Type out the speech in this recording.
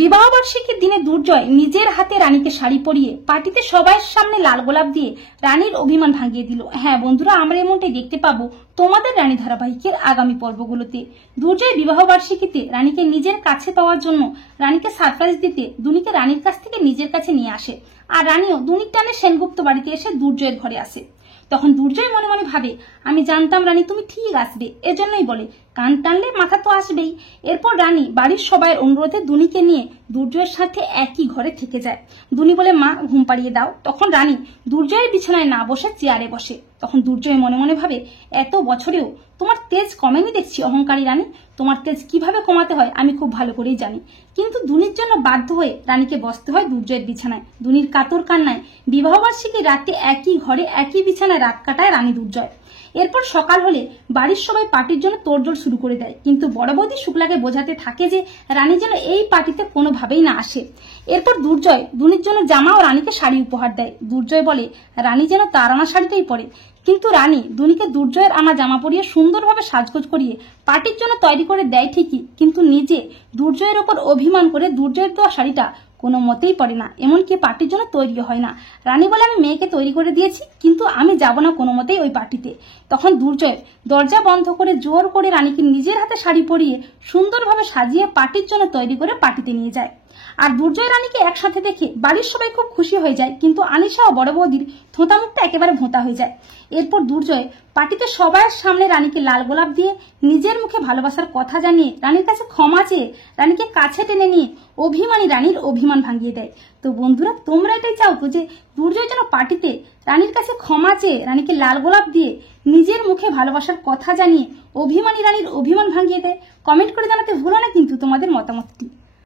বিবাহ বার্ষিকীর দিনে দুর্জয় নিজের হাতে রানীকে শাড়ি পরিয়ে পার্টিতে সবার সামনে লাল গোলাপ দিয়ে রানীর অভিমান ভাঙিয়ে দিল। হ্যাঁ বন্ধুরা, আমরা এমনটাই দেখতে পাবো তোমাদের রানী ধারাবাহিকের আগামী পর্বগুলোতে। দুর্জয় বিবাহ বার্ষিকীতে রানীকে নিজের কাছে পাওয়ার জন্য রানীকে সারপ্রাইজ দিতে দুনিকে রানীর কাছ থেকে নিজের কাছে নিয়ে আসে, আর রানীও দুনির টানে সেনগুপ্ত বাড়িতে এসে দুর্জয়ের ঘরে আসে। তখন দুর্জয় মনে মনে ভাবে, আমি জানতাম রানী তুমি ঠিক আসবে, এজন্যই বলে কান টানলে মাথা তো আসবেই। এরপর রানী বাড়ির সবাই অনুরোধে দুনিকে নিয়ে দুর্জয়ের সাথে একই ঘরে থেকে যায়। দুনি বলে মা ঘুম পাড়িয়ে দাও। তখন রানী দুর্জয়ের বিছানায় না বসে চেয়ারে বসে। তখন দুর্জয় মনে মনে ভাবে, এত বছরেও তোমার তেজ কমেনি দেখছি অহংকারী রানী। তোমার তেজ কিভাবে কমাতে হয় আমি খুব ভালো করেই জানি। কিন্তু দুনির জন্য বাধ্য হয়ে রানীকে বসতে হয় দুর্জয়ের বিছানায়। দুনির কাতর কান্নায় বিবাহবার্ষিকীর রাতে একই ঘরে একই বিছানায় রাত কাটায় রানী দুর্জয়। এরপর সকাল হলে বাড়ির সবাই পার্টির জন্য তোড়জোড় শুরু করে দেয়, কিন্তু বড় বৌদি শুক্লাকে বোঝাতে থাকে যে রানী যেন এই পার্টিতে কোনোভাবেই না আসে। এরপর দুর্জয় দুনির জন্য জামা ও রানীকে শাড়ি উপহার দেয়। দুর্জয় বলে রানী যেন তার আনা শাড়িটাই পরে, কিন্তু রানী দুনিকে দুর্জয়ের আনা জামা পরিয়ে সুন্দরভাবে সাজগোজ করিয়ে পার্টির জন্য তৈরি করে দেয় ঠিকই, কিন্তু নিজে দুর্জয়ের ওপর অভিমান করে দুর্জয়ের দেওয়া শাড়িটা কোনো মতেই পড়ে না, এমনকি পার্টির জন্য তৈরি হয় না। রানী বলে আমি মেয়েকে তৈরি করে দিয়েছি, কিন্তু আমি যাব না কোনো মতেই ওই পার্টিতে। তখন দুর্জয় দরজা বন্ধ করে জোর করে রানীকে নিজের হাতে শাড়ি পরিয়ে সুন্দরভাবে সাজিয়ে পার্টির জন্য তৈরি করে পার্টিতে নিয়ে যায়। আর দুর্জয় রানীকে একসাথে দেখে বাড়ির সবাই খুব খুশি হয়ে যায়, কিন্তু আনিশা ও বড় বৌদির থোঁতা মুখটা একেবারে ভোঁতা হয়ে যায়। এরপর দুর্জয় পার্টিতে সবার সামনে রানীকে লাল গোলাপ দিয়ে নিজের মুখে ভালোবাসার কথা জানিয়ে রানীর কাছে ক্ষমা চেয়ে রানীকে কাছে টেনে নিয়ে অভিমানী রানীর অভিমান ভাঙিয়ে দেয়। তো বন্ধুরা, তোমরা এটাই চাও তো যে দুর্জয় যেন পার্টিতে রানীর কাছে ক্ষমা চেয়ে রানীকে লাল গোলাপ দিয়ে নিজের মুখে ভালোবাসার কথা জানিয়ে অভিমানী রানীর অভিমান ভাঙিয়ে দেয়? কমেন্ট করে জানাতে ভুলো না কিন্তু তোমাদের মতামতটি।